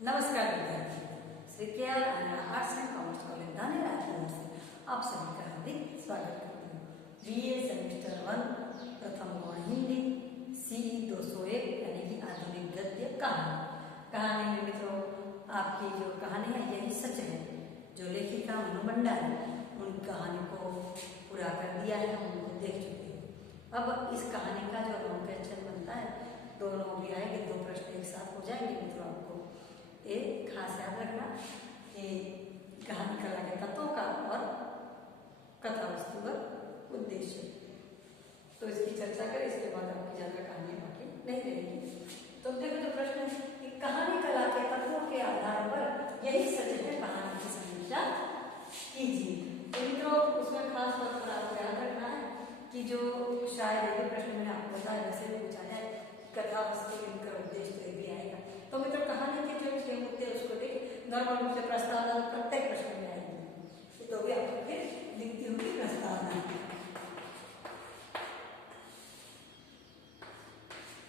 नमस्कार विद्यार्थी, Shri K R arts and commerce college Dhanera से आप सभी का हार्दिक स्वागत करती हूँ। बीए सेमेस्टर 1 प्रथम गुण हिंदी CE 201 यानी कि आधुनिक गद्य कहानी में मित्रों आपकी जो कहानी है यही सच है। जो लेखिका मनु भंडारी उन कहानी को पूरा कर दिया है, हम उनको देख चुके हैं। अब इस कहानी का जो लॉन्ग क्वेश्चन बनता है, दोनों भी आएंगे, दो प्रश्न एक साथ हो जाएंगे मित्रों। आपको एक खास याद रखना कि कहानी कला के तत्वों का और कथा वस्तु का उद्देश्य, तो इसकी चर्चा करें। इसके बाद आपकी ज्यादा कहानी बाकी नहीं रहेगी। तो देखो जो प्रश्न है कि कहानी कला के तत्वों के आधार पर यही सच है कहानी की समीक्षा कीजिए। तो मित्रों उसमें खास बात पर आपको याद रखना है कि जो शायद ये प्रश्न मैंने आपको बताया जैसे पूछा जाए कथा वस्तु लिखकर उद्देश्य तो भी आएगा। तो मित्रों कहानी के जो छह मुद्दे उसको देख नॉर्मल रूप से प्रस्तावना प्रत्येक प्रश्न में आएगी, तो भी आपको फिर दिखती होगी प्रस्तावना।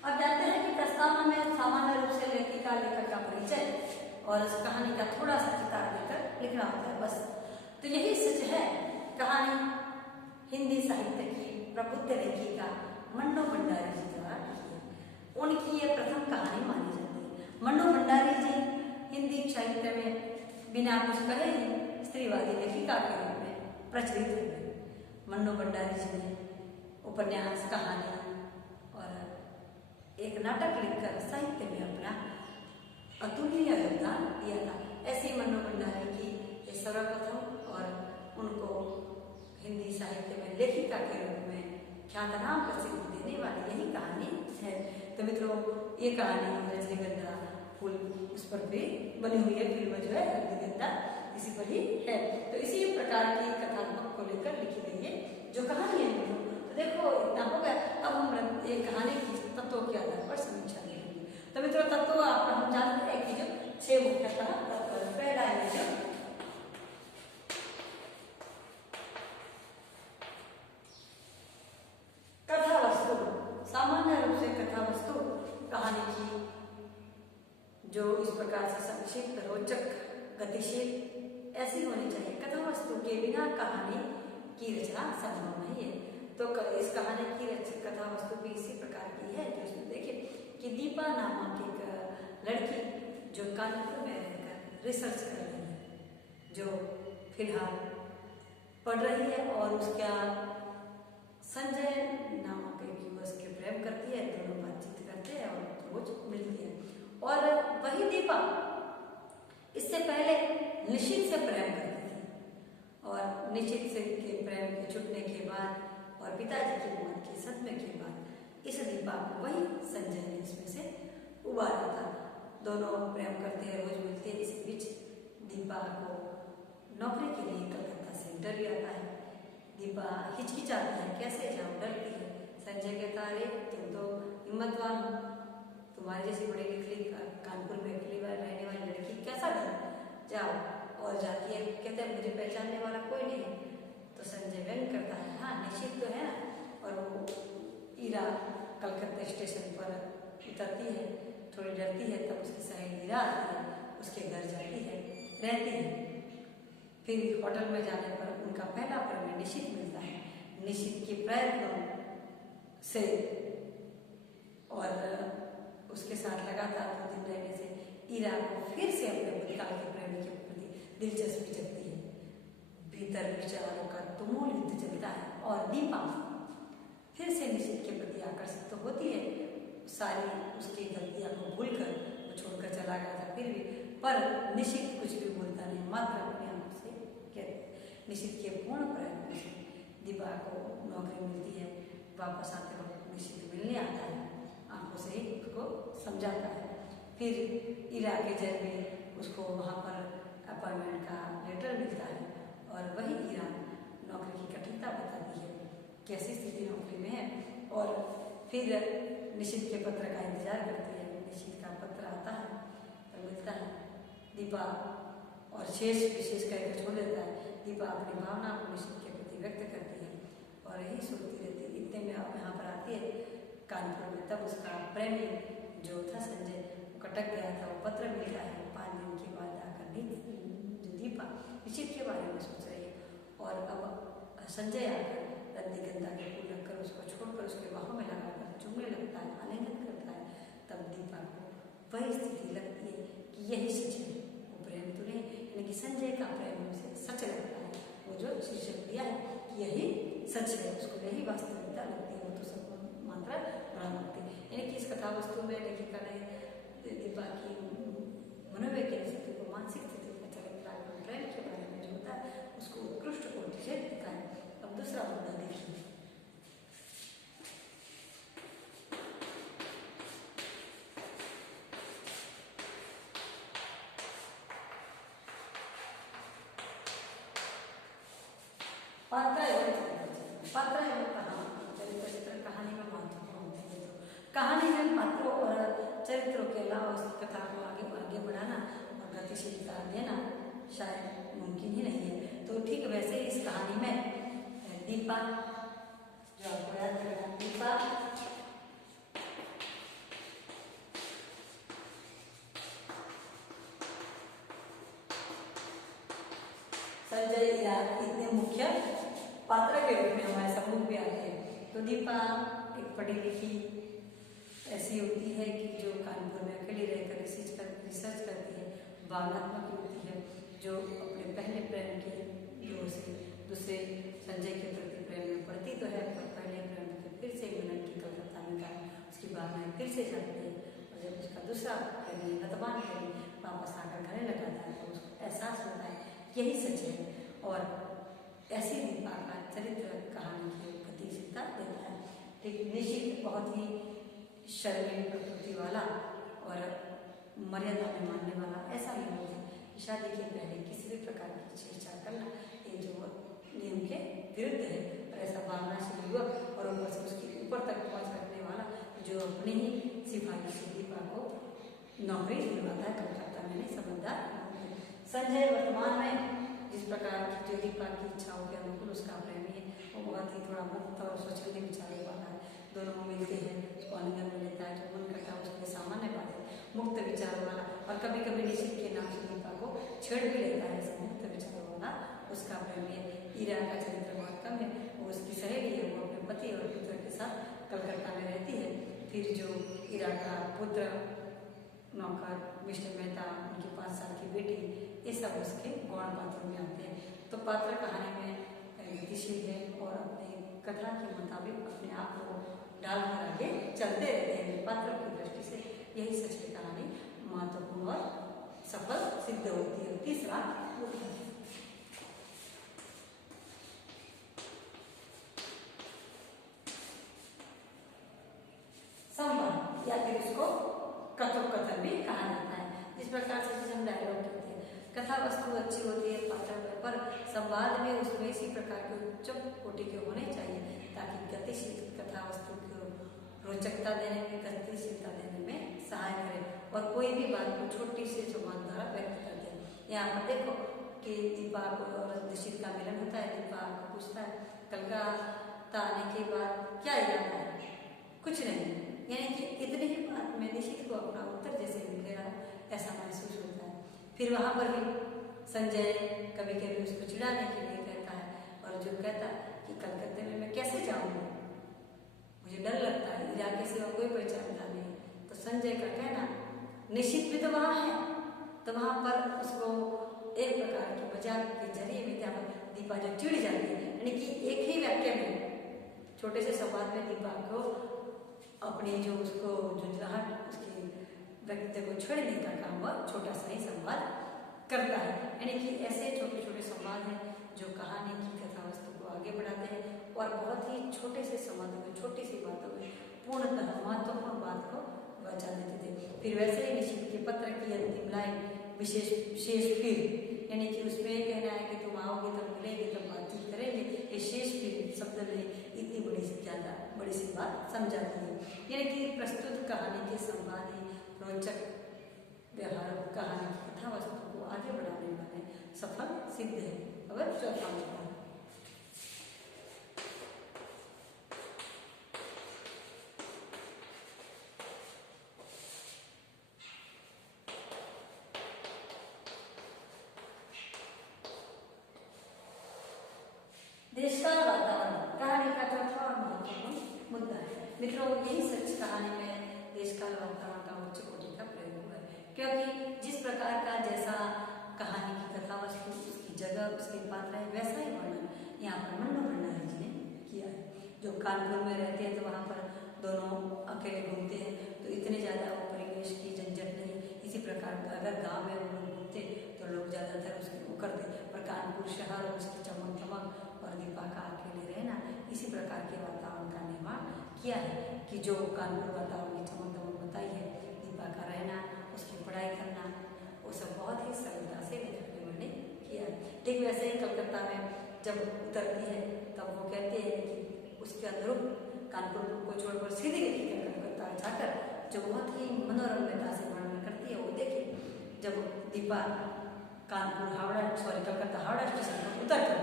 अब जानते हैं कि प्रस्तावना में सामान्य रूप से लेखिका लेखक का परिचय और उस कहानी का थोड़ा सा चितार देकर लिखना होता है बस। तो यही सच है कहानी हिंदी साहित्य की प्रबुद्ध लेखिका मन्नू भंडारी जी द्वारा लिखी है। उनकी ये प्रथम कहानी मानी जाती है। मन्नू भंडारी जी हिंदी साहित्य में बिना कुछ कहे ही स्त्रीवादी लेखिका के रूप में प्रचलित हुए। मन्नू भंडारी जी ने उपन्यास, कहानी और एक नाटक लिखकर साहित्य में अपना अतुल्य योगदान दिया था। ऐसी मन्नू भंडारी की सर्वप्रथम और उनको हिंदी साहित्य में लेखिका के रूप में ख्यातनाम प्रसिद्धि देने वाली यही कहानी है। तो मित्रों ये कहानी रजनीगंधा फूल उस पर भी बनी हुई है, फिल्म जो है रजनीगंधा इसी पर ही है। तो इसी प्रकार की कथात्मक को लेकर लिखी गई है जो कहानी है मित्रों। तो देखो इतना हो गया। अब हम एक कहानी की तत्वों के आधार पर समीक्षा करेंगे। तो मित्रों तत्व आपका हम जानते हैं कि जो 6 मुख्यतः तत्व, पहला है जो कथा वस्तु। सामान्य रूप से कथा वस्तु कहानी की जो इस प्रकार से संक्षिप्त, रोचक, गतिशील ऐसी होनी चाहिए। कथा वस्तु के बिना कहानी की रचना संभव नहीं है। तो इस कहानी की कथा वस्तु भी इसी प्रकार की है जो इसमें देखिए कि दीपा नामक एक लड़की जो कानपुर में रहकर रिसर्च कर रही है, जो फिलहाल पढ़ रही है और उसका संजय नामक एक युवक के प्रेम करती है। दोनों बातचीत करते हैं और रोज मिलती है। और वही दीपा इससे पहले निशित से प्रेम करती थी और निशित से के प्रेम के छूटने के बाद और पिताजी की मौत के सदमे के बाद इस दीपा को वही संजय ने इसमें से उबारा था। दोनों प्रेम करते हैं, रोज मिलते हैं। इसी बीच दीपा को नौकरी के लिए कलकत्ता से इंटरव्यू आता है। दीपा हिचकिचाती है, कैसे जाऊँ, डरती है। संजय कहता है तुम तो हिम्मतवान हो, तुम्हारी जैसी बड़ी लिखी कानपुर में रहने वाली लड़की कैसा डर, जाओ। और जाती है, कहते हैं मुझे पहचानने वाला कोई नहीं। तो संजय व्यंग करता है, हाँ निश्चित तो है ना। और वो ईरा कलकत्ता स्टेशन पर उतरती है, थोड़ी डरती है। तब उसकी सहेली ईरा आती है, उसके घर जाती है, रहती है। फिर होटल में जाने पर उनका पहला परिचय निशित मिलता है। निशित के प्रयत्नों से और उसके साथ लगातार 2 दिन रहने से ईरा को फिर से अपने भूतकाल के प्रेम के प्रति दिलचस्पी जगती है। भीतर विचारों का तुमुल युद्ध चलता है और दीपा फिर से निशित के प्रति आकर्षित तो होती है। सारी उसकी गलतियां को भूलकर वो छोड़कर चला गया था फिर भी, पर निशित कुछ भी बोलता नहीं, मात्र अपने आप से कहते। निशित के पूर्ण प्रयत्न से दीपा को नौकरी मिलती है। वापस आते वक्त निशित मिलने आता है, आंखों से ही उसको समझाता है। फिर ईरा के जरिए उसको वहाँ पर अपॉइंटमेंट का लेटर मिलता है और वही ईरा नौकरी की कठिनता बताती है, कैसी स्थिति नौकरी में है। और फिर निशित के पत्र का इंतजार करती है। निशित का पत्र आता है और मिलता है। दीपा और शेष विशेष करके छोड़ देता है। दीपा अपनी भावना को निशित के प्रति व्यक्त करती है और यही सोचती रहती है। इतने में यहाँ पर आती है कानपुर में। तब उसका प्रेमी जो था संजय कटक गया था, वो पत्र मिलता है। 5 निशित के बारे में सोच रही है। और अब संजय आकर रजनीगंधा के फूल रखकर उसको छोड़कर उसके बाहों में लगाकर चूमने लगता है, आलिंगन करता है। तब दीपा को वही स्थिति लगती है कि यही सच है, वो प्रेम तो नहीं, यानी कि संजय का प्रेम उसे सच लगता है। वो जो शीर्षक दिया है कि यही सच है, उसको यही वास्तविकता लगती है, वो तो सबको मात्र बड़ा मानती है। यानी कि इस कथा वस्तु में लेखिका ने दीपा की मनोवैज्ञानिक स्थिति को, मानसिक स्थिति को, चरित्र प्रेम के बारे में जो होता है उसको उत्कृष्ट कोटि से दिखाया। अब दूसरा मुद्दा देखिए। पात्र एवं पात्र एवं चरित्र कहानी में महत्वपूर्ण होते हैं। तो कहानी में पात्रों और चरित्रों के अलावा उस कथा को आगे बढ़ाना और गतिशीलता देना शायद मुमकिन ही नहीं है। तो ठीक वैसे ही इस कहानी में दीपा, जो आपको याद रखना, दीपा संजय इतने मुख्य पात्र के रूप में हमारे समूह में आते हैं। तो दीपा एक पढ़ी लिखी ऐसी होती है कि जो कानपुर में अकेली रहकर रिसर्च करती है, भावनात्मक होती है, जो अपने पहले प्रेम के जोर से दूसरे संजय के प्रति प्रेम में पड़ती तो है, पर पहले प्रेम के फिर से मिलन की कलकत्ता में कारण उसकी भावनाएं फिर से जाती है। और जब उसका दूसरा प्रेमी नतमान प्रेमी वापस आकर गले लगाता है तो उसको एहसास होता है यही सच है। और ऐसी दीपा का चरित्र कहानी की गतिशीलता देता है। लेकिन निशित बहुत ही शर्मीली प्रकृति वाला और मर्यादा में मानने वाला ऐसा ही लोग है कि शादी के पहले किसी भी प्रकार की छेड़छाड़ करना ये जो नियम के विरुद्ध है। और ऐसा भावनाशील युवक और ऊपर से उसके ऊपर तक पहुंच रखने वाला जो अपनी ही सिपाही से दीपा को नौकरी दिलवाता है कलकत्ता में, नहीं समझदार संजय वर्तमान में जिस प्रकार की जो दीपा की इच्छाओं के अनुकूल उसका प्रेमी है, वो बहुत ही थोड़ा मुक्त और स्वच्छंदी विचारों वाला है। दोनों मिलते हैं, उसको आलिंगन में लेता है, जो मन करता है उसके सामान्य बात है, मुक्त विचारों वाला। और कभी कभी निशित के नाम से दीपा को छेड़ भी लेता है, ऐसा मुक्त विचारों वाला उसका प्रेमी है। ईरा का चरित्र बहुत कम है, वो उसकी सहेली है, वो अपने पति और पुत्र के साथ कलकत्ता में रहती है। फिर जो ईरा का पुत्र नौकर मिस्टर मेहता, उनकी 5 साल की बेटी, ये सब उसके गौण पात्रों में आते हैं। तो पात्र कहानी में गतिशील है और अपने कथा के मुताबिक अपने आप को डालकर आगे चलते रहते हैं। पात्रों की दृष्टि से यही सच्ची कहानी महत्वपूर्ण और सफल सिद्ध होती है। तीसरा संवाद या फिर उसको कथोपकथन भी कहा जाता है। जिस प्रकार से हम डायलॉग कहते हैं, कथा वस्तु अच्छी होती है पात्र पर संवाद में उसमें इसी प्रकार के उच्च कोटि के होने चाहिए ताकि गतिशील कथा वस्तु को रोचकता देने में, गतिशीलता देने में सहाय करे और कोई भी बात को छोटी से संवाद द्वारा व्यक्त कर दे। यहाँ पर देखो कि दीपा और निशित का मिलन होता है। दीपा को पूछता है कलकत्ता आने के बाद क्या याद है? कुछ नहीं, यानी कि इतनी ही बात में निशित को अपना उत्तर जैसे मिल गया ऐसा महसूस होता है। फिर वहां पर भी संजय कभी कभी उसको चिढ़ाने के लिए कहता है और जो कहता है कि कलकत्ते में मैं कैसे जाऊंगा, मुझे डर लगता है, ईरा के सिवा कोई पहचानता नहीं। तो संजय का कहना निशित भी तो वहां है, तो वहां पर उसको एक प्रकार के मजाक के जरिए भी क्या दीपा जो चिढ़ जाती है, यानी कि एक ही वाक्य में छोटे से संवाद में दीपा को अपनी जो उसको जुझलाहट उसके व्यक्तित्व को छोड़ने का काम वह छोटा सा ही संवाद करता है। यानी कि ऐसे छोटे छोटे संवाद हैं जो कहानी की कथा वस्तु को आगे बढ़ाते हैं और बहुत ही छोटे से संवादों में, छोटी सी बातों में पूर्णतः महत्वपूर्ण बात को बचा देते थे। फिर वैसे ही निशित के पत्र की अंतिम लाइन शेष फिर, यानी कि उसमें कहना है कि तुम आओगे तब मिलेंगे तब बातचीत करेंगे, ये शेष फिर शब्द में इतनी बड़ी सी बात समझाती है। यानी कि प्रस्तुत कहानी के संवाद ही रोचक व्यवहार कहानी की कथा वस्तु को आगे बढ़ाने वाले सफल सिद्ध है। अब चौथा मुद्दा देश का वातावरण कहानी का चौथा और महत्वपूर्ण मुद्दा है। मित्रों, यही सच कहानी में देश का वातावरण का उच्च कोटि का प्रयोग हुआ है, क्योंकि जिस प्रकार का जैसा कहानी की कथा वस्तु, उसकी जगह, उसके पात्र, वैसा ही वर्णन यहाँ पर मन्नू भंडारी जी ने किया है। जो कानपुर में रहते हैं तो वहाँ पर दोनों अकेले घूमते हैं तो इतने ज़्यादा वो परिवेश की झंझट नहीं। इसी प्रकार अगर गाँव में वो लोग घूमते तो लोग ज़्यादातर उसके वो करते, पर कानपुर शहर और उसकी चमक धमक और दीपा का अकेले रहना, इसी प्रकार के वातावरण का निर्माण किया है कि जो कानपुर वातावरण की चमक धमक बताई है, दीपा का रहना, उसकी पढ़ाई करना, वो सब बहुत ही सरलता से लेखक ने वर्णन किया है। ठीक वैसे ही कलकत्ता में जब उतरती है तब वो कहते हैं कि उसके अनुरूप कानपुर को छोड़कर सीधी लेखिका कलकत्ता जाकर जो बहुत ही मनोरम्यता से वर्णन करती है, वो देखिए। जब दीपा कलकत्ता हावड़ा स्टेशन पर उतरकर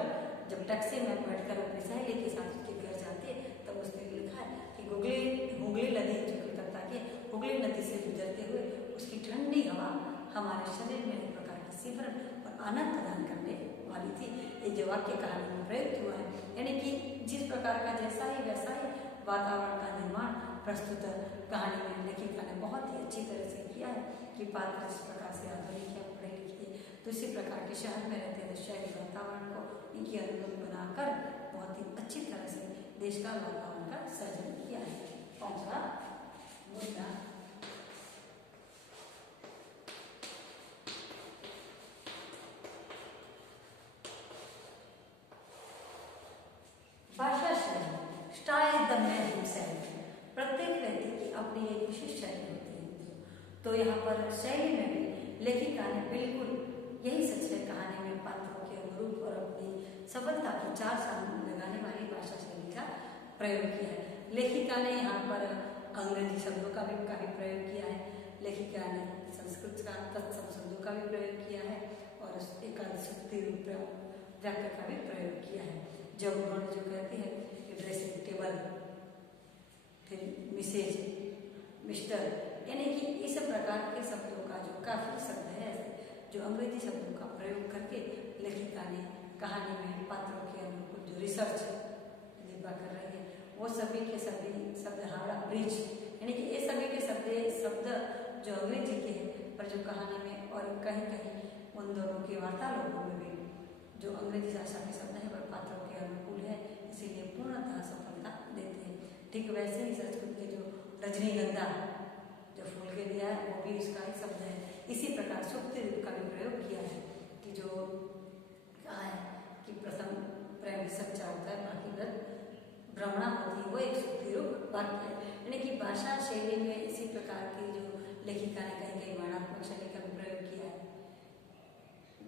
जब टैक्सी में बैठकर अपनी सहेली के साथ उसके घर जाते तब उसने लिखा है कि हुगली नदी, जो कलकत्ता की हुगली नदी से गुजरते हुए उसकी ठंडी हवा हमारे शरीर में एक प्रकार की सिमरन और आनंद प्रदान करने वाली थी। ये जो वाक्य कहानी में प्रयुक्त हुआ है, यानी कि जिस प्रकार का जैसा ही वैसा ही वातावरण का निर्माण प्रस्तुत कहानी में लेखिका ने बहुत ही अच्छी तरह से किया है कि पात्र इस प्रकार से आधुनिक या पढ़े लिखे तो इसी प्रकार के शहर में रहते हैं, शहरी वातावरण को इनकी अनुरूप बनाकर बहुत ही अच्छी तरह से देश का वातावरण का सर्जन किया है। पांचवा मुद्दा, भाषा शैली, स्टाइल द मैन हिमसेल्फ। प्रत्येक व्यक्ति की अपनी एक विशिष्ट शैली होती है, तो यहाँ पर शैली में भी लेखिका ने बिल्कुल यही सच है कहानी में पात्रों के अनुरूप और अपनी सफलता की चार सामने लगाने वाली भाषा शैली का प्रयोग किया है। लेखिका ने यहाँ पर अंग्रेजी शब्दों का भी काफी प्रयोग किया है, लेखिका ने संस्कृत का तत्सम शब्दों का भी प्रयोग किया है और एकादशोक्ति वाक्य का भी प्रयोग किया है। जब उन्होंने जो कहती है कि ड्रेसिंग टेबल, फिर मिसेज, मिस्टर, यानी कि इस प्रकार के शब्दों का जो काफी शब्द है जो अंग्रेजी शब्दों का प्रयोग करके लेखिका ने कहानी में पात्रों के अनुरूप जो रिसर्च दीपा कर रही है वो सभी के सभी शब्द हावड़ा ब्रिज, यानी कि ये सभी के शब्द जो अंग्रेजी के हैं पर जो कहानी में और कहीं कहीं उन दोनों के वार्तालापों में भी जो अंग्रेजी भाषा के शब्द हैं वह पात्रों के अनुकूल है, इसीलिए पूर्णतः सफलता देते हैं। ठीक वैसे ही संस्कृत के जो रजनीगंधा जो फूल के लिया है वो भी इसका एक शब्द है। इसी प्रकार सुक्ति रूप का भी प्रयोग किया है कि जो कहा है कि प्रथम प्रेम सच्चा होता है, बाकी व्रत भ्रमणा होती है, वो एक सुक्ति रूप वाक्य है। यानी कि भाषा शैली में इसी प्रकार की जो लेखिका ने कहीं कहीं वर्णात्मक शैली का भी प्रयोग किया है,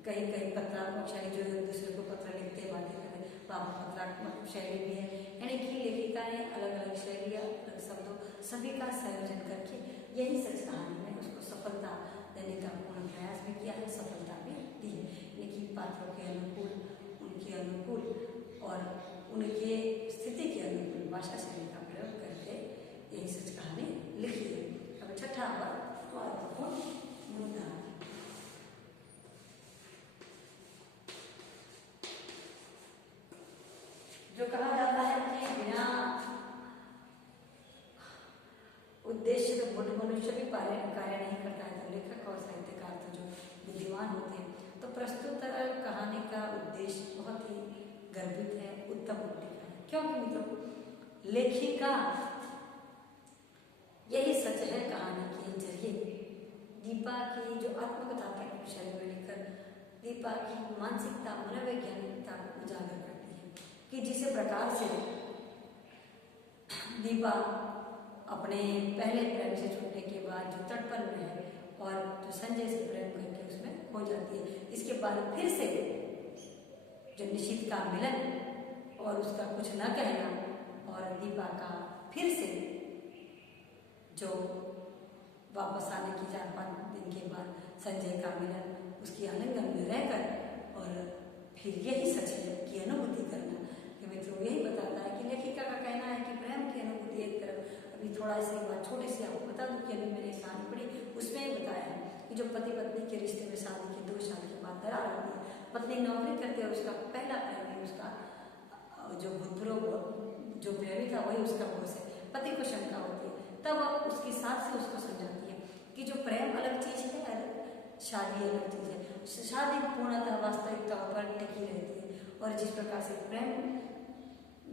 कहीं कहीं पत्रात्मक शैली जो एक दूसरे को पत्र लिखते हैं बातें करें, वहाँ पत्रात्मक शैली भी है। यानी कि लेखिका ने अलग अलग शैलियाँ, अलग शब्दों सभी का संयोजन करके यही सच कहानी में उसको सफलता देने का पूर्ण प्रयास भी किया है, सफलता भी दी है। लेकिन पात्रों के अनुकूल, उनके अनुकूल और उनके स्थिति के अनुकूल भाषा शैली का प्रयोग करके यही सच कहानी लिखी है। अब छठा और महत्वपूर्ण मुद्दा, जो कहा जाता है कि बिना उद्देश्य तो बुद्ध मनुष्य भी कार्य नहीं करता है, तो लेखक और साहित्यकार तो जो बुद्धिमान होते हैं, तो प्रस्तुत कहानी का उद्देश्य बहुत ही गर्भित है, उत्तम कोटि का है। क्योंकि मतलब लेखिका यही सच है कहानी के जरिए दीपा की जो आत्मकथा के विषय में लिखकर दीपा की मानसिकता, मनोवैज्ञानिकता को उजागर करती है कि जिस प्रकार से दीपा अपने पहले प्रेम से छूटने के बाद जो तटपन में है और जो संजय से प्रेम करके उसमें खो जाती है, इसके बाद फिर से जो निशित का मिलन और उसका कुछ न कहना और दीपा का फिर से जो वापस आने की 4-5 दिन के बाद संजय का मिलन, उसकी आलिंगन में रहकर और फिर यही सच है कि अनुभूति करना। कि मित्रों यही बताता है कि लेखिका का कहना है कि प्रेम की अनुभूति एक तरफ, अभी थोड़ा सी बात छोटी सी आपको बता दूं कि अभी मैंने कहानी पढ़ी उसमें बताया है कि जो पति पत्नी के रिश्ते में शादी के 2 साल के बाद दरार होती है, पत्नी नौकरी करते हैं, उसका पहला प्रेम है उसका जो भूतपूर्व जो प्रेमी था वही उसका बोझ है, पति को शंका होती है, तब वह उसकी साथ से उसको समझाती है कि जो प्रेम अलग चीज है, शादी अलग चीज है। शादी पूर्णतः वास्तविकता पर टिकी रहती है, और जिस प्रकार से प्रेम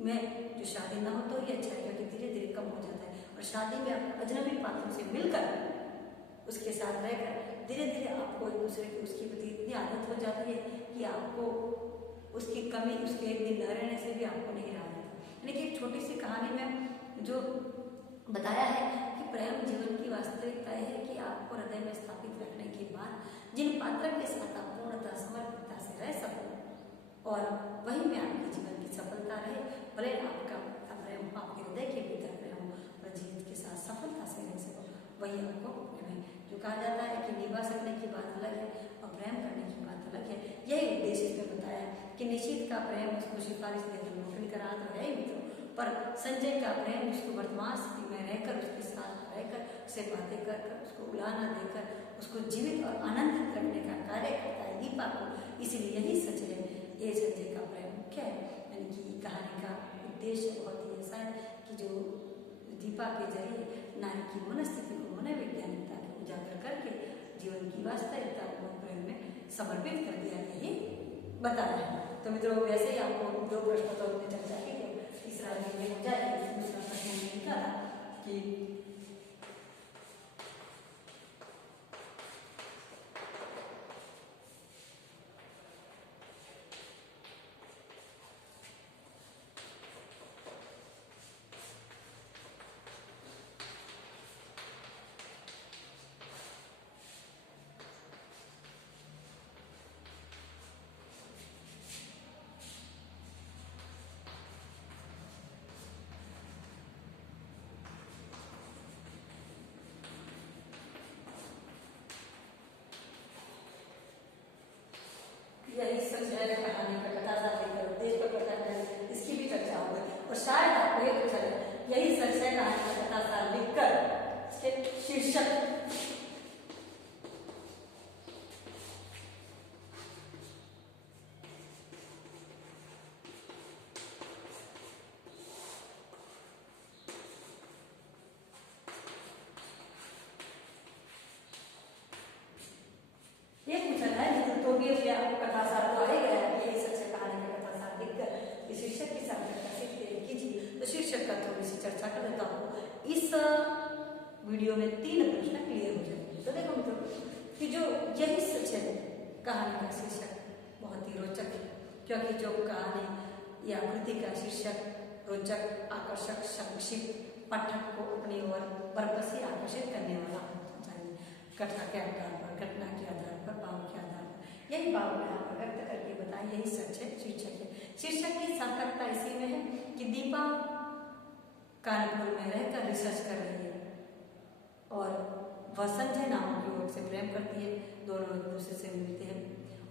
में जो शादी ना हो तो ही अच्छा है, क्योंकि धीरे धीरे कम हो जाता है, और शादी में आप अजनबी पात्रों से मिलकर उसके साथ रहकर धीरे धीरे आपको एक दूसरे की उसके प्रति इतनी आदत हो जाती है कि आपको उसकी कमी, उसके एक दिन न रहने से भी आपको नहीं रहा जाता। यानी कि एक छोटी सी कहानी में जो बताया है कि प्रेम जीवन की वास्तविकता है कि आपको हृदय में स्थापित रखने के बाद जिन पात्र के साथ आप पूर्णतः समर्पितता से रह सको, और वही में आपके जीवन की सफलता रहे, भले आपका प्रेम आपके हृदय के भीतर प्रेम हो, और जीवन के साथ सफलता से रह सको, वही आपको प्रेम है। जो कहा जाता है कि निभा सकने की बात अलग है और प्रेम करने की बात अलग है, यही उद्देश्य इसमें बताया है कि निश्चित का प्रेम उसको सिफारिश देकर नौकरी करा तो है ही मित्रों, पर संजय का प्रेम उसको वर्तमान स्थिति में रहकर, उसके साथ रहकर, उससे बातें कर कर, उसको उलाना देकर, उसको जीवित और आनंदित रखने का कार्य करता है दीपा को। इसलिए यही सच है, ये संजय का प्रेम मुख्य है। यानी कि कहानी का उद्देश्य बहुत ही ऐसा है कि जो दीपा के जरिए नारी की मनस्थिति को मनोवैज्ञानिकता को उजागर करके जीवन की वास्तविकता को प्रेम में समर्पित कर दिया, यही बताया है। तो मित्रों, वैसे ही आपको दो प्रश्न तो हमने चर्चा की है, तीसरा ये हो जाएगा। दूसरा प्रश्न हमने लिखा था कि यही सच है कहानी का कथा सा लेकर देश पर कथा कर इसकी भी चर्चा हो गई, और शायद आपको ये पूछा जाए यही सच है कहानी का कथा सा लिखकर इसके शीर्षक ये पूछा जाए तो भी आपको कथा सार तो आएगा, यही सच है कहानी का कथा सार लिखकर इस शीर्षक के साथ चर्चा कीजिए। तो शीर्षक का थोड़ी सी चर्चा कर देता हूँ, इस वीडियो में 3 प्रश्न क्लियर हो जाएंगे। तो देखो मित्रों कि जो यही सच है कहानी का शीर्षक बहुत ही रोचक है, क्योंकि जो कहानी या कृति का शीर्षक रोचक, आकर्षक, संक्षिप्त, पाठक को अपनी ओर बरबस ही आकर्षित करने वाला होना चाहिए। कथा के आधार पर, घटना के आधार पर, भाव के आधार पर, यही भाव में यहाँ पर व्यक्त करके बताएं, यही सच है शीर्षक है। शीर्षक की सार्थकता इसी में है कि दीपा कानपुर में रहकर रिसर्च कर रही है, और वह संजय नामक युवक से प्रेम करती है, दोनों एक दूसरे से मिलते हैं,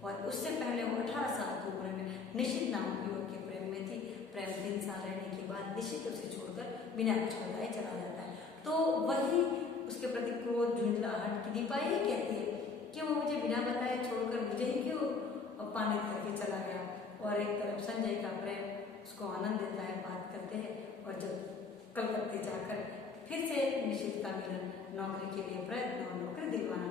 और उससे पहले वो 18 साल की उम्र में निश्चित नामक युवक के प्रेम में थी। प्रेम 3 साल रहने के बाद निश्चित उसे छोड़कर बिना कुछ बताए चला जाता है। तो वही उसके प्रति क्रोध, झुंझलाहट की दीपा यही कहती है कि वो मुझे बिना बताए छोड़कर मुझे ही क्यों अपमानित करके चला गया। और एक तरफ संजय का प्रेम उसको आनंद देता है, बात करते हैं, और जब कलकत्ते जाकर फिर से निश्चित का मिलन, नौकरी के लिए प्रयत्न और नौकरी दिलवाना,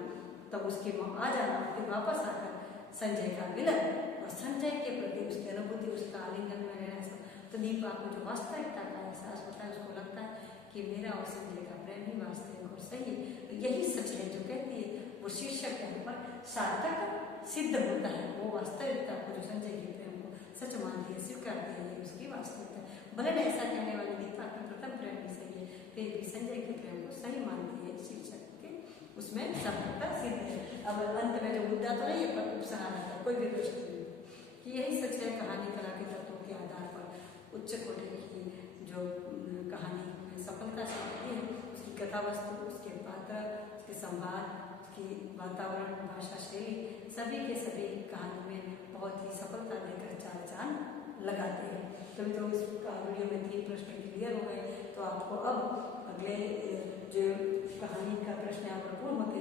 तब उसके आ जाना, फिर वापस आकर संजय का मिलन और संजय के प्रति उसकी अनुभूति, उसका आलिंगन में रहना सब, तो दीपा को जो वास्तविकता का एहसास होता है, उसको लगता है कि मेरा और संजय का प्रेम ही वास्तविक और सही है। तो यही सच है जो कहती है, वो शीर्षक के ऊपर सार्थक सिद्ध होता है। वो वास्तविकता को, जो संजय के प्रेम को सच मानती है, स्वीकारती है, उसकी वास्तविकता। भले न ऐसा कहने वाली दीपा की प्रथम प्रेम भी सही है, फिर भी संजय के प्रेम को सही मानती है, शीर्षक के उसमें सार्थकता सिद्ध है। अब अंत में जो मुद्दा तो नहीं है, पर उपसंहार आता, कोई भी प्रश्न नहीं कि यही सच है कहानी कला के तत्वों के आधार पर उच्च कोटि की जो कहानी में सफलता से होती है, उसकी कथा वस्तु, उसके पात्र, उसके संवाद, उसकी वातावरण, भाषा शैली, सभी के सभी कहानी में बहुत ही सफलता देकर 4 चांद लगाते हैं। तो इस वीडियो में 3 प्रश्न क्लियर हो गए, तो आपको अब अगले जो कहानी का प्रश्न यहाँ पर पूर्ण होते